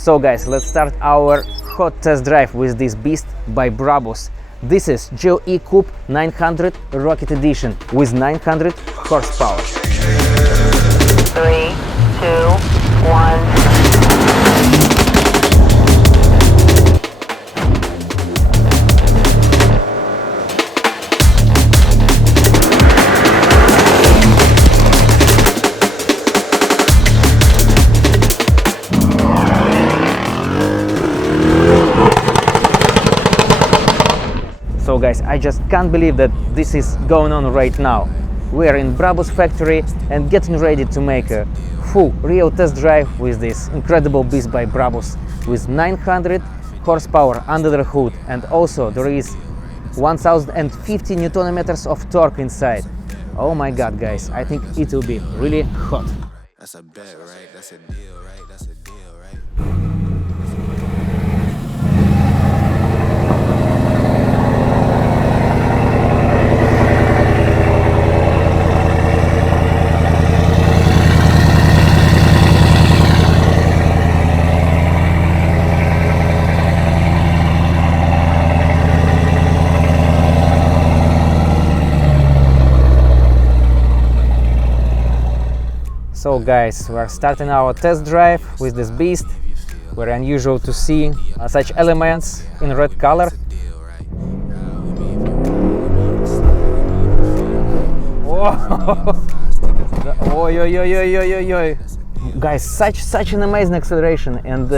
So guys, let's start our hot test drive with this beast by BRABUS. This is GLE Coupe 900 Rocket Edition with 900 horsepower. 3, 2, 1. So guys, I just can't believe that this is going on right now. We are in BRABUS factory and getting ready to make a full real test drive with this incredible beast by BRABUS with 900 horsepower under the hood, and also there is 1050 Newton meters of torque inside. Oh my god guys, I think it will be really hot. That's a bet, right? That's a deal, right? That's a deal, right? So guys, we're starting our test drive with this beast. Very unusual to see such elements in red color. Oh, oi. Guys, such an amazing acceleration, and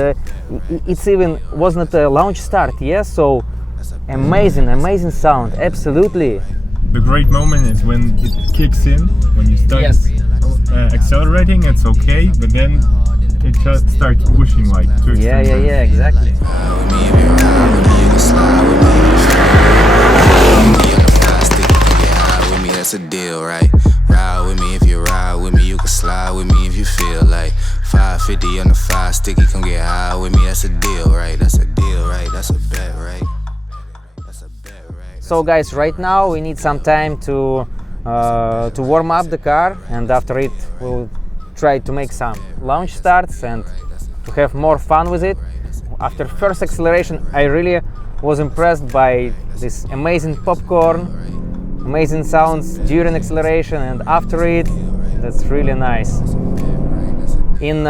it's even wasn't a launch start, yeah? So amazing sound, absolutely. The great moment is when it kicks in, when you start accelerating, it's okay, but then it just starts pushing like too extreme. Yeah, exactly. That's a deal, right? Ride with me if you ride with me, you can slide with me if you feel like 550 on the 5 sticky, come get high with me, that's a deal, right? That's a deal, right? That's a bet, right? That's a bet, right? So guys, right now we need some time to warm up the car, and after it we'll try to make some launch starts and to have more fun with it. After first acceleration I really was impressed by this amazing popcorn, amazing sounds during acceleration, and after it, that's really nice. In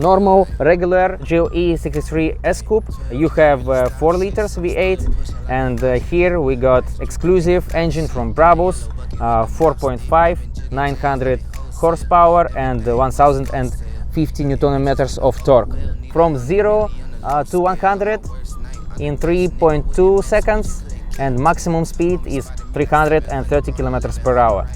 normal regular GLE 63 S Coupe you have 4 liters V8, and here we got exclusive engine from BRABUS, 4.5, 900 horsepower and 1050 Newton meters of torque. From 0 to 100 in 3.2 seconds, and maximum speed is 330 kilometers per hour.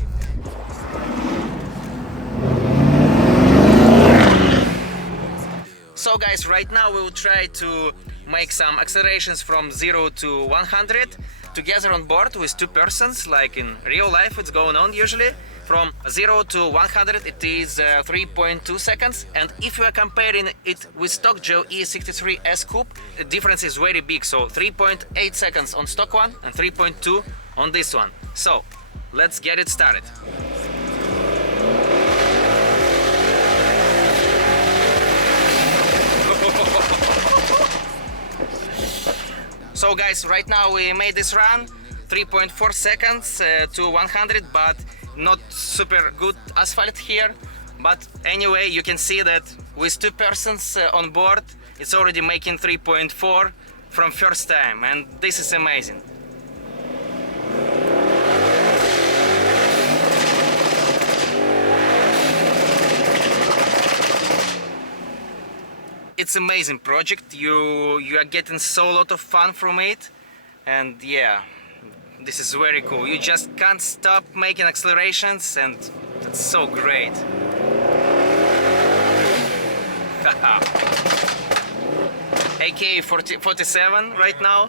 So guys, right now we will try to make some accelerations from 0 to 100 together on board with 2 persons, like in real life it's going on usually. From 0 to 100 it is 3.2 seconds, and if we are comparing it with stock GLE 63 S Coupe, the difference is very big, so 3.8 seconds on stock one and 3.2 on this one. So let's get it started. So guys, right now we made this run 3.4 seconds to 100, but not super good asphalt here. But anyway, you can see that with 2 persons on board it's already making 3.4 from first time, and this is amazing. It's amazing project. You are getting so lot of fun from it, and yeah, this is very cool. You just can't stop making accelerations, and it's so great. AK 47 right now.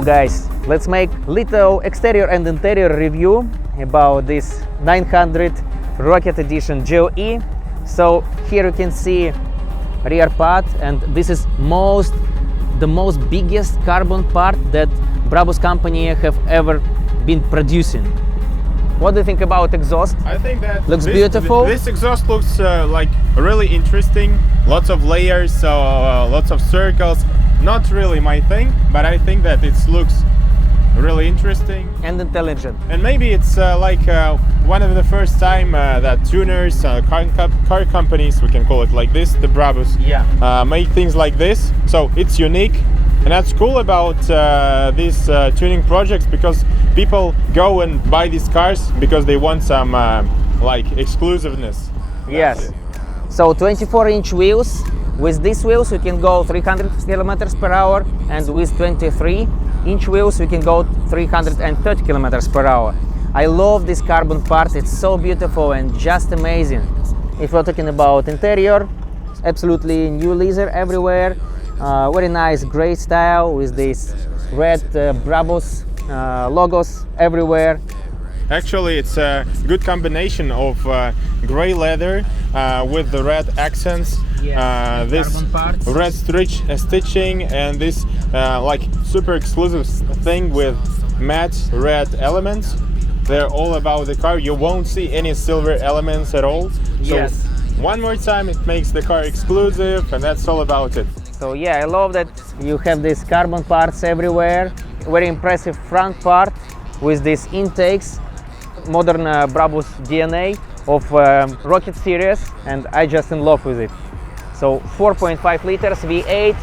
So guys, let's make little exterior and interior review about this 900 Rocket Edition GLE. So here you can see rear part, and this is the most biggest carbon part that Brabus company have ever been producing. What do you think about exhaust? I think that looks beautiful. This exhaust looks like really interesting. Lots of layers, lots of circles. Not really my thing, but I think that it looks really interesting and intelligent. And maybe it's one of the first time that tuners, car companies, we can call it like this, the Brabus, make things like this. So it's unique, and that's cool about these tuning projects, because people go and buy these cars because they want some like exclusiveness. Yes. So 24-inch wheels. With these wheels you can go 300 kilometers per hour, and with 23-inch wheels you can go 330 kilometers per hour. I love this carbon part, it's so beautiful and just amazing. If we're talking about interior, absolutely new leather everywhere, very nice gray style with this red Brabus logos everywhere. Actually, it's a good combination of gray leather with the red accents, this red stitching, and this like super exclusive thing with matte red elements. They're all about the car. You won't see any silver elements at all. So one more time, it makes the car exclusive, and that's all about it. So yeah, I love that you have these carbon parts everywhere. Very impressive front part with these intakes. Modern Brabus DNA of Rocket series, and I just in love with it. So 4.5 liters V8,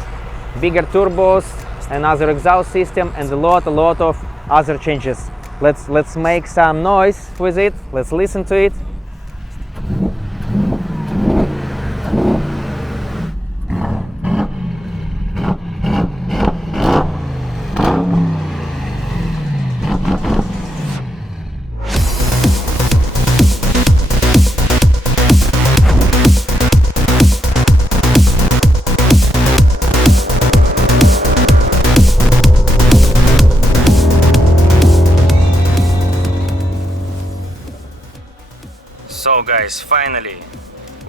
bigger turbos, another exhaust system, and a lot of other changes. Let's make some noise with it. Let's listen to it. So guys, finally,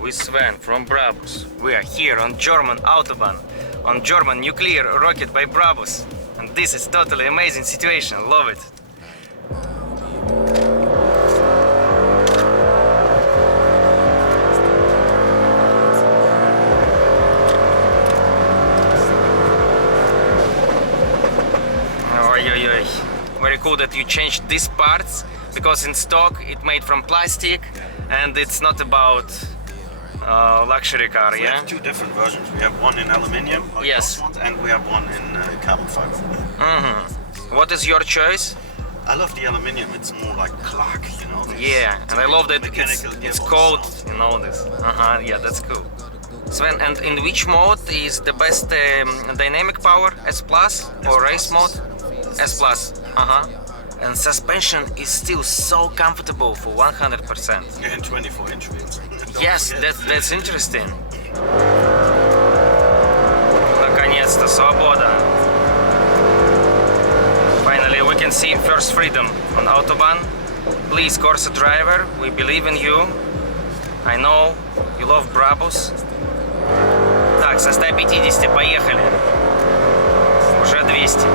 with Sven from Brabus, we are here on German Autobahn, on German nuclear rocket by Brabus. And this is totally amazing situation, love it. Very cool that you changed these parts, because in stock it made from plastic, and it's not about luxury car. We have two different versions. We have one in aluminium, and we have one in carbon fiber. What is your choice? I love the aluminium. It's more like Clark, you know. Yeah, and I love that it's cold, you know this. Yeah, that's cool. Sven, and in which mode is the best dynamic power? S plus or race mode? S plus. And suspension is still so comfortable for 100%. Yeah, and 24-inch wheels. Yes, that's interesting. Наконец-то, свобода. Finally, we can see first freedom on Autobahn. Please, Corsa driver, we believe in you. I know you love Brabus. Так, со 150 поехали. Уже 200.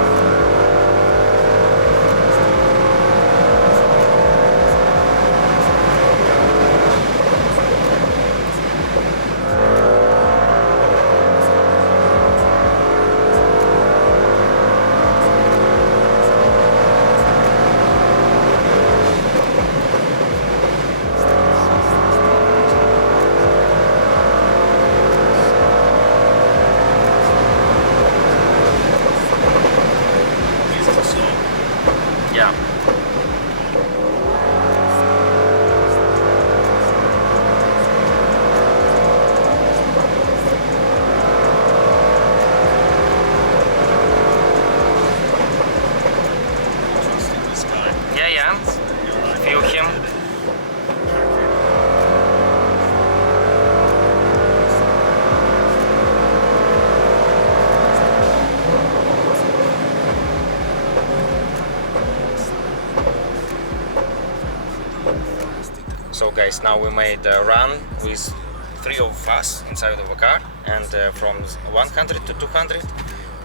guys, now we made a run with 3 of us inside of a car, and from 100 to 200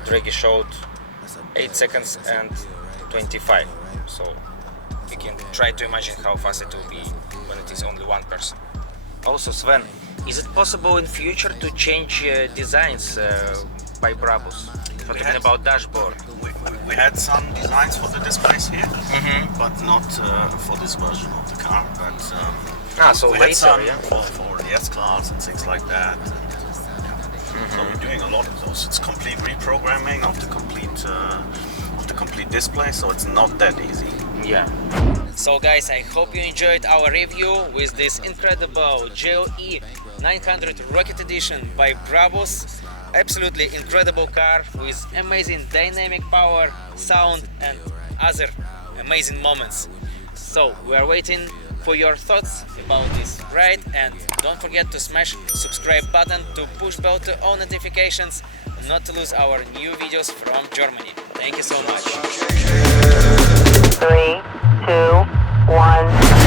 Draghi showed 8 seconds and 25. So you can try to imagine how fast it will be when it is only one person. Also, Sven, is it possible in future to change designs by Brabus? We're talking about dashboard. We had some designs for the displays here, but not for this version of the car. But so we later, had some yeah. for the S class and things like that. And, so we're doing a lot of those. It's complete reprogramming of the complete display, so it's not that easy. Yeah. So guys, I hope you enjoyed our review with this incredible GLE 900 Rocket Edition by Brabus. Absolutely incredible car with amazing dynamic power, sound and other amazing moments. So we are waiting for your thoughts about this ride, and don't forget to smash subscribe button to push bell to all notifications and not to lose our new videos from Germany. Thank you so much. 3, 2, 1.